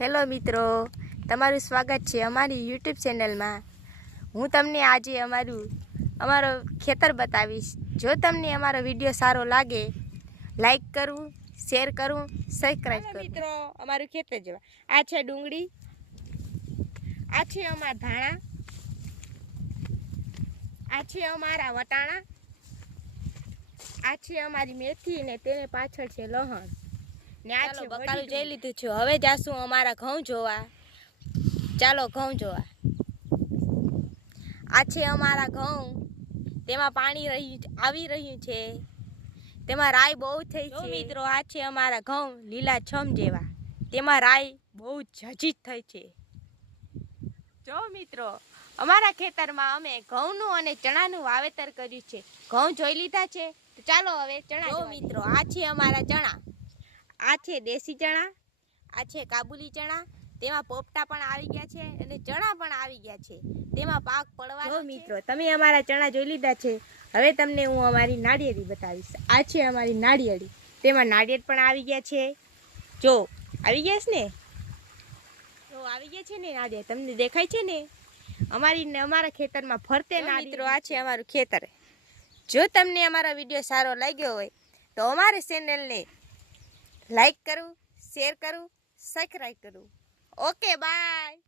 Hello મિત્રો, તમારું સ્વાગત છે અમારી યુટ્યુબ ચેનલમાં। હું તમને આજે અમારો ખેતર બતાવીશ। જો તમને અમારો વિડીયો સારો લાગે, લાઈક કરવું, શેર કરવું, સબસ્ક્રાઇબ કરવું। મિત્રો, અમારું ખેતર જોવા આ છે ડુંગળી, આ છે અમારા ધાણા, આ છે અમારા વટાણા, આ છે અમારી મેથી ને તેને પાછળ છે લહણ ને આ છે બકાલું જોઈ લીધું છે। હવે જાશું અમારા ઘઉં જોવા। ચાલો ઘઉં જોવા। આ છે અમારા ઘઉં, તેમાં પાણી આવી રહ્યું છે, તેમાં રાઈ બહુ થઈ છે। મિત્રો, આ છે અમારા ઘઉં લીલા છમ જેવા, તેમાં રાઈ બહુ ઝાઝી થઈ છે। જો મિત્રો, અમારા ખેતરમાં અમે ઘઉંનું અને ચણાનું વાવેતર કર્યું છે। ઘઉં જોઈ લીધા છે, તો ચાલો હવે ચણા જો મિત્રો, આ છે અમારા ચણા, આ છે દેશી ચણા, આ છે કાબુલી ચણા, તેમાં પોપટા પણ આવી ગયા છે અને ચણા પણ આવી ગયા છે, તેમાં પાક પડવાનો છે। મિત્રો, તમે અમારા ચણા જોઈ લીધા છે, હવે તમને હું અમારી નાળિયેરી બતાવીશ। આ છે અમારી નાળિયેરી, તેમાં નાળિયેર પણ આવી ગયા છે। જો આવી ગયા છે ને, જો આવી ગયા છે ને નાળિયેર, તમને દેખાય છે ને? અમારા ખેતરમાં ફરતે મિત્રો, આ છે અમારું ખેતર। જો તમને અમારો વિડીયો સારો લાગ્યો હોય તો અમારી ચેનલને લાઈક કરવું, શેર કરવું, સબસ્ક્રાઇબ કરવું। Okay, by.